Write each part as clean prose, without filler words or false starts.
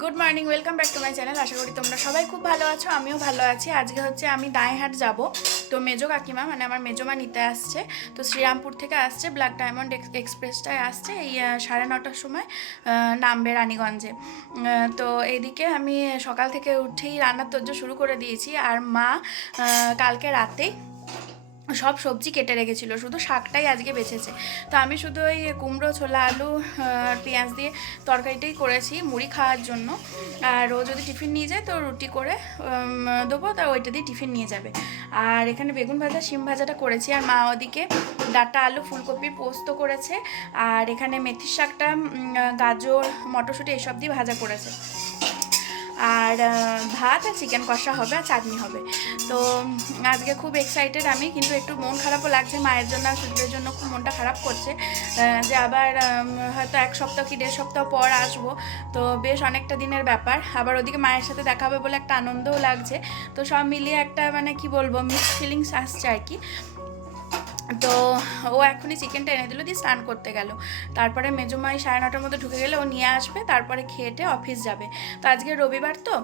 Good morning, welcome back to my channel. আশা করি তোমরা সবাই খুব ভালো আছো, আমিও ভালো আছি। আজকে হচ্ছে আমি দাঁইহাট যাব, তো মেজো কাকিমা মানে আমার মেজোমা নিতে আসছে। তো শ্রীরামপুর থেকে আসছে, ব্ল্যাক ডায়মন্ড এক্সপ্রেসটায় আসছে। এই 9:30টার সময় নামবে রানীগঞ্জে। তো এইদিকে আমি সকাল থেকে উঠেই রান্নার তোড়জোড় শুরু করে দিয়েছি। আর মা কালকে রাতেই সব সবজি কেটে রেখেছিল, শুধু শাকটাই আজকে বেঁচেছে। তো আমি শুধু ওই কুমড়ো, ছোলা, আলু আর পেঁয়াজ দিয়ে তরকারিটাই করেছি মুড়ি খাওয়ার জন্য। আর ও যদি টিফিন নিয়ে যায় তো রুটি করে দেবো, তা ওইটা দিয়ে টিফিন নিয়ে যাবে। আর এখানে বেগুন ভাজা, শিম ভাজাটা করেছি। আর মা ওদিকে ডাঁটা, আলু, ফুলকপির পোস্ত করেছে। আর এখানে মেথির শাকটা গাজর, মটরশুঁটি এসব দিয়ে ভাজা করেছে। আর ভাত আর চিকেন কষা হবে আর চাটনি হবে। তো আজকে খুব এক্সাইটেড আমি, কিন্তু একটু মন খারাপও লাগছে মায়ের জন্য আর সুন্দরের জন্য। খুব মনটা খারাপ করছে যে আবার হয়তো 1 সপ্তাহ কি 1.5 সপ্তাহ পর আসবো। তো বেশ অনেকটা দিনের ব্যাপার। আবার ওদিকে মায়ের সাথে দেখা হবে বলে একটা আনন্দও লাগছে। তো সব মিলিয়ে একটা মানে কি বলবো, মিক্সড ফিলিংস আসছে আর কি। তো ও এখনই চিকেনটা এনে দিল, দিয়ে স্নান করতে গেল। তারপরে মেজোমাই 9:30টার মধ্যে ঢুকে গেলে ও নিয়ে আসবে, তারপরে খেয়েটে অফিস যাবে। তো আজকে রবিবার, তো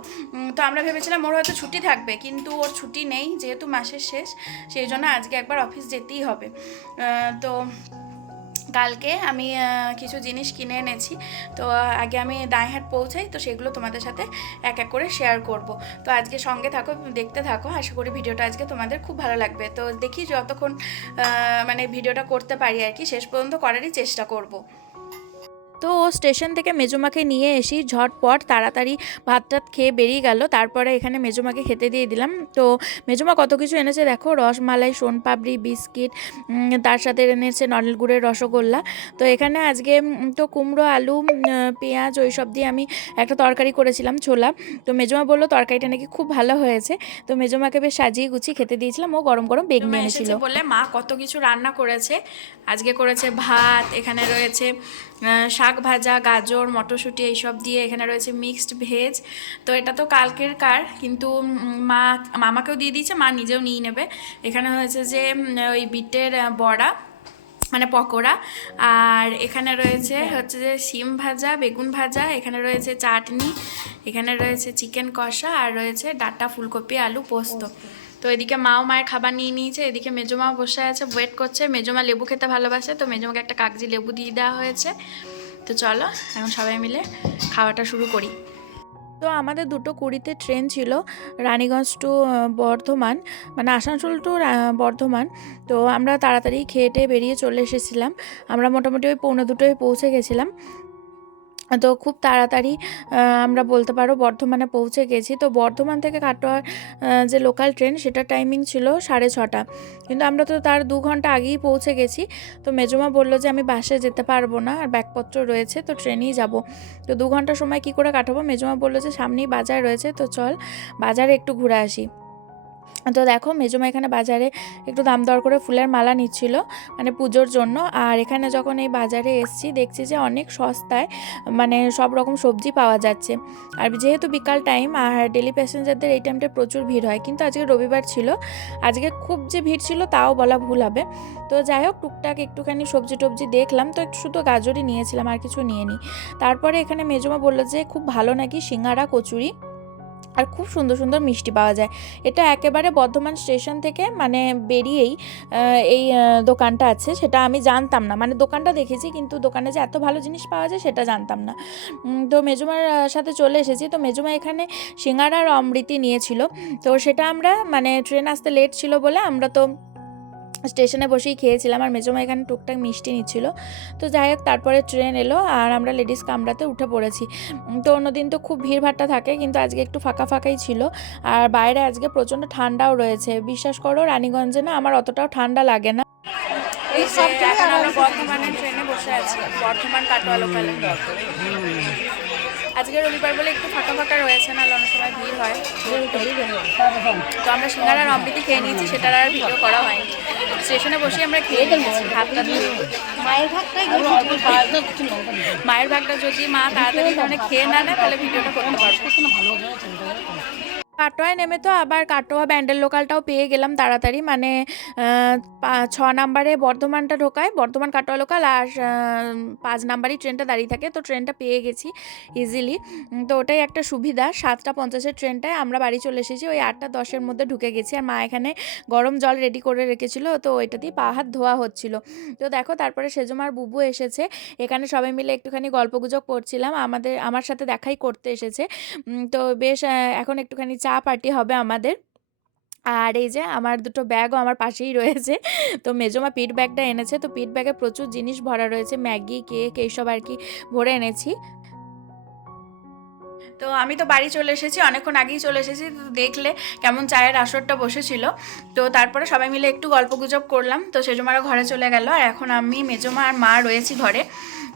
আমরা ভেবেছিলাম ওর হয়তো ছুটি থাকবে, কিন্তু ওর ছুটি নেই, যেহেতু মাসের শেষ, সেই জন্য আজকে একবার অফিস যেতেই হবে। তো কালকে আমি কিছু জিনিস কিনে এনেছি। তো আগে আমি দাঁইহাট পৌঁছাই, তো সেগুলো তোমাদের সাথে এক এক করে শেয়ার করব। তো আজকে সঙ্গে থাকো, দেখতে থাকো। আশা করি ভিডিওটা আজকে তোমাদের খুব ভালো লাগবে। তো দেখি যতক্ষণ মানে ভিডিওটা করতে পারি আর কি, শেষ পর্যন্ত করারই চেষ্টা করব। তো ও স্টেশন থেকে মেজোমাকে নিয়ে এসি ঝটপট তাড়াতাড়ি ভাত টাত খেয়ে বেরিয়ে গেল। তারপরে এখানে মেজোমাকে খেতে দিয়ে দিলাম। তো মেজোমা কত কিছু এনেছে দেখো, রসমালাই, সোনপাপড়ি, বিস্কিট, তার সাথে এনেছে নলেন গুড়ের রসগোল্লা। তো এখানে আজকে তো কুমড়ো, আলু, পেঁয়াজ ওই সব দিয়ে আমি একটা তরকারি করেছিলাম, ছোলা। তো মেজোমা বললো তরকারিটা নাকি খুব ভালো হয়েছে। তো মেজোমাকে বেশ সাজিয়ে গুছিয়ে খেতে দিয়েছিলাম। ও গরম গরম বেগনি এনেছিল বলে মা কত কিছু রান্না করেছে। আজকে করেছে ভাত, এখানে রয়েছে শাক ভাজা, গাজর, মটরশুঁটি এইসব দিয়ে, এখানে রয়েছে মিক্সড ভেজ। তো এটা তো কালকের কিন্তু মামাকেও দিয়ে দিয়েছে, মা নিজেও নিয়ে নেবে। এখানে হয়েছে যে ওই বিটের বড়া মানে পকোড়া। আর এখানে রয়েছে হচ্ছে যে শিম ভাজা, বেগুন ভাজা, এখানে রয়েছে চাটনি, এখানে রয়েছে চিকেন কষা, আর রয়েছে ডাঁটা, ফুলকপি, আলু পোস্ত। তো এদিকে মাও মায়ের খাবার নিয়ে নিয়েছে, এদিকে মেজোমাও বসে আছে, ওয়েট করছে। মেজোমা লেবু খেতে ভালোবাসে, তো মেজোমাকে একটা কাগজি লেবু দিয়ে দেওয়া হয়েছে। তো চলো এখন সবাই মিলে খাওয়াটা শুরু করি। তো আমাদের 2:20 ট্রেন ছিল, রানীগঞ্জ টু বর্ধমান, মানে আসানসোল টু বর্ধমান। তো আমরা তাড়াতাড়ি খেয়ে টেয়ে বেরিয়ে চলে এসেছিলাম। আমরা মোটামুটি ওই 1:45 পৌঁছে গেছিলাম। তো খুব তাড়াতাড়ি আমরা বলতে পারো বর্ধমানে পৌঁছে গেছি। তো বর্ধমান থেকে কাটোয়ার যে লোকাল ট্রেন, সেটা টাইমিং ছিল 6:30, কিন্তু আমরা তো তার 2 ঘন্টা আগেই পৌঁছে গেছি। তো মেজমা বললো যে আমি বাসে যেতে পারবো না, আর ব্যাগপত্র রয়েছে, তো ট্রেনেই যাব। তো 2 ঘন্টা সময় কি করে কাটাবো? মেজমা বললো যে সামনেই বাজার রয়েছে, তো চল বাজারে একটু ঘুরে আসি। তো দেখো মেজমা এখানে বাজারে একটু দাম দর করে ফুলের মালা নিচ্ছিল, মানে পুজোর জন্য। আর এখানে যখন এই বাজারে এসছি, দেখছি যে অনেক সস্তায় মানে সব রকম সবজি পাওয়া যাচ্ছে। আর যেহেতু বিকাল টাইম, আর ডেলি প্যাসেঞ্জারদের এই টাইমটা প্রচুর ভিড় হয়, কিন্তু আজকে রবিবার ছিল, আজকে খুব যে ভিড় ছিল তাও বলা ভুল হবে। তো যাই হোক, টুকটাক একটুখানি সবজি টবজি দেখলাম, তো একটু শুধু গাজরই নিয়েছিলাম, আর কিছু নিয়ে নিই। তারপরে এখানে মেজমা বললো যে খুব ভালো নাকি সিঙ্গারা, কচুরি আর খুব সুন্দর সুন্দর মিষ্টি পাওয়া যায়। এটা একেবারে বর্ধমান স্টেশন থেকে মানে বেরিয়েই এই দোকানটা আছে, সেটা আমি জানতাম না। মানে দোকানটা দেখেছি, কিন্তু দোকানে যে এত ভালো জিনিস পাওয়া যায় সেটা জানতাম না। তো মেজমার সাথে চলে এসেছি। তো মেজমা এখানে সিঙ্গারা আর অমৃতি নিয়েছিল। তো সেটা আমরা মানে ট্রেন আসতে লেট ছিল বলে আমরা তো স্টেশনে বসেই খেয়েছিলাম, আর মেজমা এখানে টুকটাক মিষ্টি নিচ্ছিল। তো যাই হোক, তারপরে ট্রেন এলো আর আমরা লেডিস কামরাতে উঠে পড়েছি। তো অন্যদিন তো খুব ভিড়ভাট্টা থাকে, কিন্তু আজকে একটু ফাঁকা ফাঁকাই ছিল। আর বাইরে আজকে প্রচণ্ড ঠান্ডাও রয়েছে। বিশ্বাস করো, রানীগঞ্জে না আমার অতটাও ঠান্ডা লাগে না। এই যে এখন আমরা বর্ধমানের ট্রেনে বসে আছি, বর্ধমান কাটোয়া লোকালে। আজকে রবিবার বলে একটু ফাঁকা ফাঁকা রয়েছে, না অনেক সময় ভিড় হয়। তো আমরা সিঙ্গারা আর অমৃতি খেয়ে নিয়েছি, সেটার আর ভিডিও করা হয়নি। স্টেশনে বসে আমরা খেয়ে নিয়েছি ভাতটা দিয়ে। মায়ের ভাগটা যদি মা তাড়াতাড়ি মানে খেয়ে না নেয়, তাহলে ভিডিওটা করতে পারবো। কাটোয়ায় নেমে তো আবার কাটোয়া ব্যান্ডেল লোকালটাও পেয়ে গেলাম তাড়াতাড়ি, মানে 6 নাম্বারে বর্ধমানটা ঢোকায়, বর্ধমান কাটোয়া লোকাল, আর 5 নাম্বারই ট্রেনটা দাঁড়িয়ে থাকে, তো ট্রেনটা পেয়ে গেছি ইজিলি। তো ওটাই একটা সুবিধা। 7:50 ট্রেনটায় আমরা বাড়ি চলে এসেছি, ওই 8:10 মধ্যে ঢুকে গেছি। আর মা এখানে গরম জল রেডি করে রেখেছিল, তো ওইটা দিয়ে পা হাত ধোয়া হচ্ছিল। তো দেখো তারপরে সেজমার বুবু এসেছে, এখানে সবাই মিলে একটুখানি গল্পগুজব করছিলাম, আমার সাথে দেখাই করতে এসেছে। তো বেশ এখন একটুখানি চা পার্টি হবে আমাদের। আর এই যে আমার দুটো ব্যাগও আমার পাশেই রয়েছে, তো মেজমা পিট ব্যাগটা এনেছে, তো পিট ব্যাগে প্রচুর জিনিস ভরা রয়েছে, ম্যাগি, কেক এইসব আর কি ভরে এনেছি। তো আমি তো বাড়ি চলে এসেছি, অনেকক্ষণ আগেই চলে এসেছি। তো দেখলে কেমন চায়ের আসরটা বসেছিল, তো তারপরে সবাই মিলে একটু গল্পগুজব করলাম। তো সেজমারও ঘরে চলে গেল, আর এখন আমি, মেজমা আর মা রয়েছি ঘরে।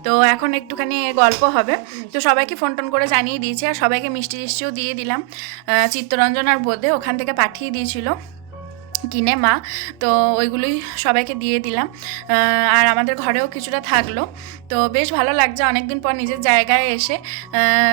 তো এখন একটুখানি গল্প হবে। তো সবাইকে ফোন টোন করে জানিয়ে দিয়েছি, আর সবাইকে মিষ্টি টিষ্টিও দিয়ে দিলাম। চিত্তরঞ্জন আর বোধে ওখান থেকে পাঠিয়ে দিয়েছিল কিনে মা, তো ওইগুলোই সবাইকে দিয়ে দিলাম। আর আমাদের ঘরেও কিছুটা থাকলো। তো বেশ ভালো লাগছে অনেকদিন পর নিজের জায়গায় এসে।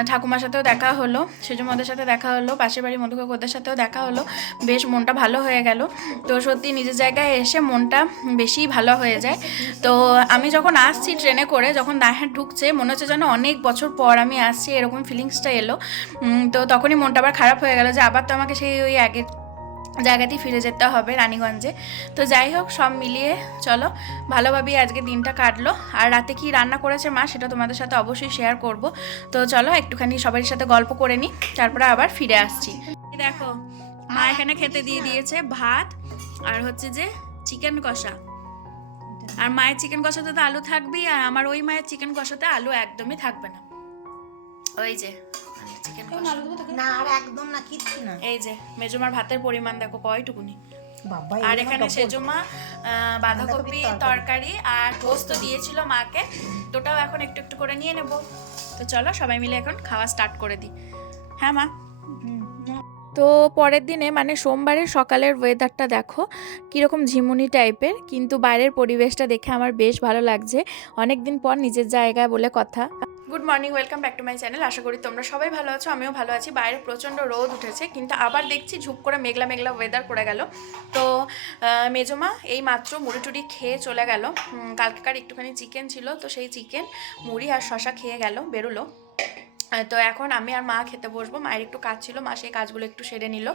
ঠাকুমার সাথেও দেখা হলো, সেজমদের সাথে দেখা হলো, পাশের বাড়ি মধুকাকুদের সাথেও দেখা হলো, বেশ মনটা ভালো হয়ে গেল। তো সত্যি নিজের জায়গায় এসে মনটা বেশি ভালো হয়ে যায়। তো আমি যখন আসছি ট্রেনে করে, যখন দাঁড়ায় ঢুকছে, মনে হচ্ছে যেন অনেক বছর পর আমি আসছি, এরকম ফিলিংসটা এলো। তো তখনই মনটা আবার খারাপ হয়ে গেল যে আবার তো আমাকে সেই ওই আগের জায়গাতেই ফিরে যেতে হবে, রানীগঞ্জে। তো যাই হোক, সব মিলিয়ে চলো ভালোভাবেই আজকে দিনটা কাটলো। আর রাতে কি রান্না করেছে মা, সেটা তোমাদের সাথে অবশ্যই শেয়ার করব। তো চলো একটুখানি সবার সাথে গল্প করে নিই, তারপরে আবার ফিরে আসছি। দেখো মা এখানে খেতে দিয়ে দিয়েছে ভাত, আর হচ্ছে যে চিকেন কষা। আর মায়ের চিকেন কষাতে তো আলু থাকবেই, আর আমার ওই মায়ের চিকেন কষাতে আলু একদমই থাকবে না। ওই যে চিকেন কষা না, আর একদম না, কিচ্ছু না। এই যে মেজমার ভাতের পরিমাণ দেখো কয়টুকুনি। বাবা, আর এখানে সেজমা বাঁধাকপি তরকারি আর টোস্ট দিয়েছিল মাকে, তোটাও এখন একটু একটু করে নিয়ে নেব। তো চলো সবাই মিলে এখন খাওয়া স্টার্ট করে দিই। হ্যাঁ মা। তো পরের দিনে মানে সোমবারের সকালের ওয়েদারটা দেখো কীরকম ঝিমুনি টাইপের, কিন্তু বাইরের পরিবেশটা দেখে আমার বেশ ভালো লাগছে, অনেক দিন পর নিজের জায়গায় বলে কথা। Good morning, welcome back to my channel. আশা করি তোমরা সবাই ভালো আছো, আমিও ভালো আছি। বাইরে প্রচণ্ড রোদ উঠেছে, কিন্তু আবার দেখছি ঝুপ করে মেঘলা মেঘলা ওয়েদার করে গেল। তো মেজমা এই মাত্র মুড়ি টুড়ি খেয়ে চলে গেল। কালকেকার একটুখানি চিকেন ছিল, তো সেই চিকেন মুড়ি আর শশা খেয়ে গেল, বেরোলো। তো এখন আমি আর মা খেতে বসবো। মায়ের একটু কাজ ছিল, মা সেই কাজগুলো একটু সেরে নিল।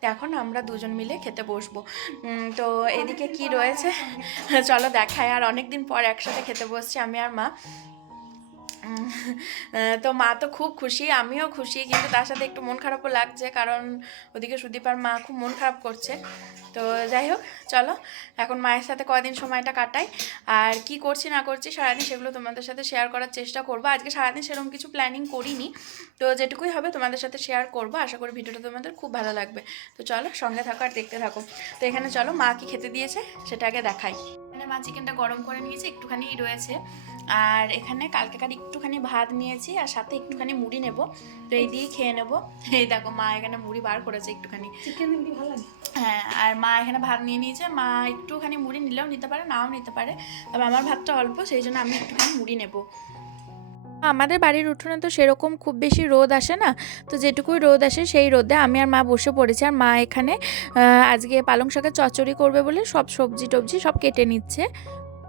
তো এখন আমরা দুজন মিলে খেতে বসবো। তো এদিকে কি রয়েছে চলো দেখায়। আর অনেক দিন পর একসাথে খেতে বসছি আমি আর মা। তো মা তো খুব খুশি, আমিও খুশি, কিন্তু তার সাথে একটু মন খারাপও লাগছে, কারণ ওদিকে সুদীপ আর মা খুব মন খারাপ করছে। তো যাই হোক চলো এখন মায়ের সাথে কদিন সময়টা কাটাই, আর কি করছি না করছি সারাদিন সেগুলো তোমাদের সাথে শেয়ার করার চেষ্টা করবো। আজকে সারাদিন সেরকম কিছু প্ল্যানিং করিনি, তো যেটুকুই হবে তোমাদের সাথে শেয়ার করবো। আশা করি ভিডিওটা তোমাদের খুব ভালো লাগবে। তো চলো সঙ্গে থাকো আর দেখতে থাকো। তো এখানে চলো মা কি খেতে দিয়েছে সেটা আগে দেখাই। এখানে মা চিকেনটা গরম করে নিয়েছে, একটুখানি রয়েছে। আর এখানে কালকেকার একটুখানি ভাত নিয়েছি, আর সাথে একটুখানি মুড়ি নেব, তো এই দিয়ে খেয়ে নেবো। এই দেখো মা এখানে মুড়ি বার করেছে একটুখানি, চিকেন ভালো লাগে। হ্যাঁ, আর মা এখানে ভাত নিয়ে নিয়েছে। মা একটুখানি মুড়ি নিলেও নিতে পারে, নাও নিতে পারে, তবে আমার ভাতটা অল্প, সেই জন্য আমি একটুখানি মুড়ি নেব। আমাদের বাড়ির উঠোনে তো সেরকম খুব বেশি রোদ আসে না, তো যেটুকুই রোদ আসে সেই রোদে আমি আর মা বসে পড়েছি। আর মা এখানে আজকে পালং শাকের চচ্চড়ি করবে বলে সব সবজি টবজি সব কেটে নিচ্ছে।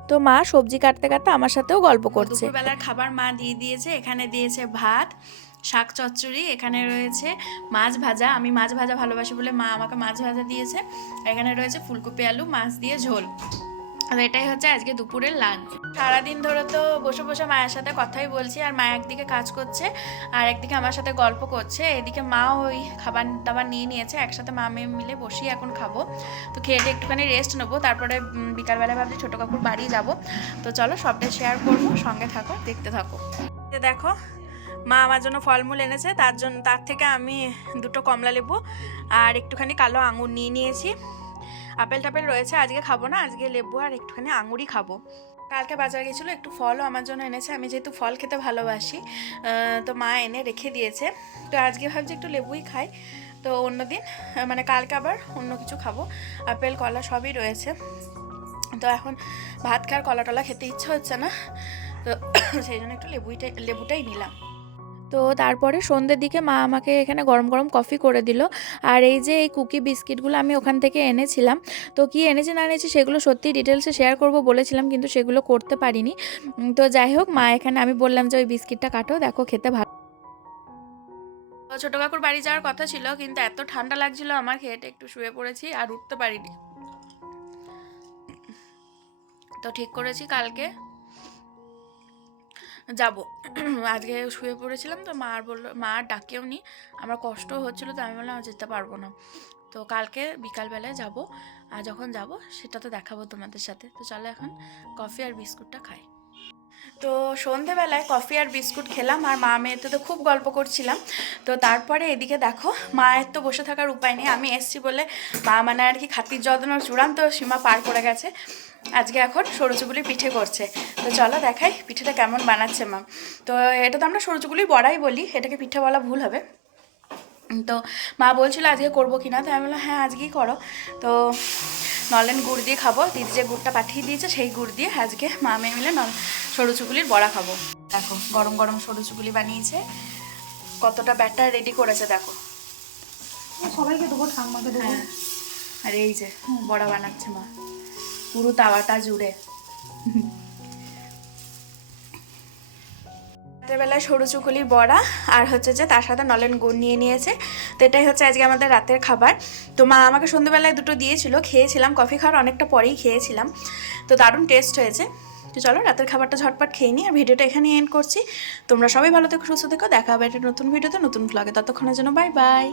তো মা সবজি কাটতে কাটতে আমার সাথেও গল্প করছে। দুপুরবেলার খাবার মা দিয়ে দিয়েছে, এখানে দিয়েছে ভাত, শাক চচ্চড়ি, এখানে রয়েছে মাছ ভাজা, আমি মাছ ভাজা ভালোবাসি বলে মা আমাকে মাছ ভাজা দিয়েছে, এখানে রয়েছে ফুলকপি আলু মাছ দিয়ে ঝোল। আর এটাই হচ্ছে আজকে দুপুরের লাঞ্চ। সারাদিন ধরে তো বসে বসে মায়ের সাথে কথাই বলছি, আর মা একদিকে কাজ করছে আর একদিকে আমার সাথে গল্প করছে। এদিকে মা ওই খাবার দাবার নিয়ে নিয়েছে, একসাথে মা মেয়ে মিলে বসেই এখন খাবো। তো খেয়ে একটুখানি রেস্ট নেবো, তারপরে বিকালবেলা ভাবছি ছোটো কাকুর বাড়ি যাব। তো চলো সবটাই শেয়ার করবো, সঙ্গে থাকো দেখতে থাকো। দেখো মা আমার জন্য ফলমূল এনেছে, তার থেকে আমি দুটো কমলা লেবু আর একটুখানি কালো আঙুর নিয়ে নিয়েছি। আপেল টাপেল রয়েছে, আজকে খাবো না, আজকে লেবু আর একটুখানি আঙুরই খাবো। কালকে বাজার গেছিলো, একটু ফলও আমার জন্য এনেছে, আমি যেহেতু ফল খেতে ভালোবাসি, তো মা এনে রেখে দিয়েছে। তো আজকে ভাবছি একটু লেবুই খাই, তো অন্যদিন মানে কালকে আবার অন্য কিছু খাবো। আপেল কলা সবই রয়েছে। তো এখন ভাত খাওয়ার কলা টলা খেতে ইচ্ছা হচ্ছে না, তো সেই জন্য একটু লেবুটাই নিলাম। তো তারপরে সন্ধ্যের দিকে মা আমাকে এখানে গরম গরম কফি করে দিল। আর এই যে এই কুকি বিস্কিটগুলো আমি ওখান থেকে এনেছিলাম। তো কি এনেছি না এনেছি সেগুলো সত্যি ডিটেলসে শেয়ার করব বলেছিলাম, কিন্তু সেগুলো করতে পারিনি। তো যাই হোক, মা এখানে আমি বললাম যে ওই বিস্কিটটা কাটো, দেখো খেতে ভালো। ছোটো কাকুর বাড়ি যাওয়ার কথা ছিল, কিন্তু এত ঠান্ডা লাগছিল আমার, খেয়ে একটু শুয়ে পড়েছি আর উঠতে পারিনি। তো ঠিক করেছি কালকে যাব। আজকে শুয়ে পড়েছিলাম তো মা আর বললো, মা আর ডাকেও নি, আমার কষ্টও হচ্ছিলো, তো আমি বললাম যেতে পারবো না। তো কালকে বিকালবেলায় যাব, আর যখন যাব সেটা তো দেখাবো তোমাদের সাথে। তো চলো এখন কফি আর বিস্কুটটা খাই। তো সন্ধেবেলায় কফি আর বিস্কুট খেলাম, আর মা মেয়েতে তো খুব গল্প করছিলাম। তো তারপরে এদিকে দেখো, মায়ের তো বসে থাকার উপায় নেই, আমি এসছি বলে মা মানে আর কি খাতির যত্নর চূড়ান্ত সীমা পার করে গেছে। আজকে এখন সরুচুগুলি পিঠে করছে। তো চলো দেখাই পিঠেটা কেমন বানাচ্ছে মা। তো এটা তো আমরা সরুচুগুলি বড়াই বলি, এটাকে পিঠে বলা ভুল হবে। তো মা বলছিল আজকে করবো কি না, তো আমি বললাম হ্যাঁ আজকেই করো। তো নলেন গুড় দিয়ে খাবো, দিদি যে গুড়টা পাঠিয়ে দিয়েছে সেই গুড় দিয়ে আজকে মা মেয়ে মিলে সরুচুগুলির বড়া খাবো। দেখো গরম গরম সরুচুগুলি বানিয়েছে, কতটা ব্যাটার রেডি করেছে দেখো। সবাইকে দেবো, ঠাম্মাকে দেবো। হ্যাঁ, আর এই যে বড়া বানাচ্ছে মা পুরো তাওয়াটা জুড়ে। রাতেরবেলায় সরু চুকুলির বড়া আর হচ্ছে যে তার সাথে নলেন গুড় নিয়ে নিয়েছে। তো এটাই হচ্ছে আজকে আমাদের রাতের খাবার। তো মা আমাকে সন্ধ্যেবেলায় দুটো দিয়েছিল, খেয়েছিলাম, কফি খাওয়ার অনেকটা পরেই খেয়েছিলাম। তো দারুণ টেস্ট হয়েছে। তো চলো রাতের খাবারটা ঝটপট খেয়ে নিই, আর ভিডিওটা এখানে এন্ড করছি। তোমরা সবাই ভালো থেকো, সুস্থ থেকো, দেখা হবে একটা নতুন ভিডিওতে নতুন ভ্লগে। ততক্ষণের জন্য বাই বাই।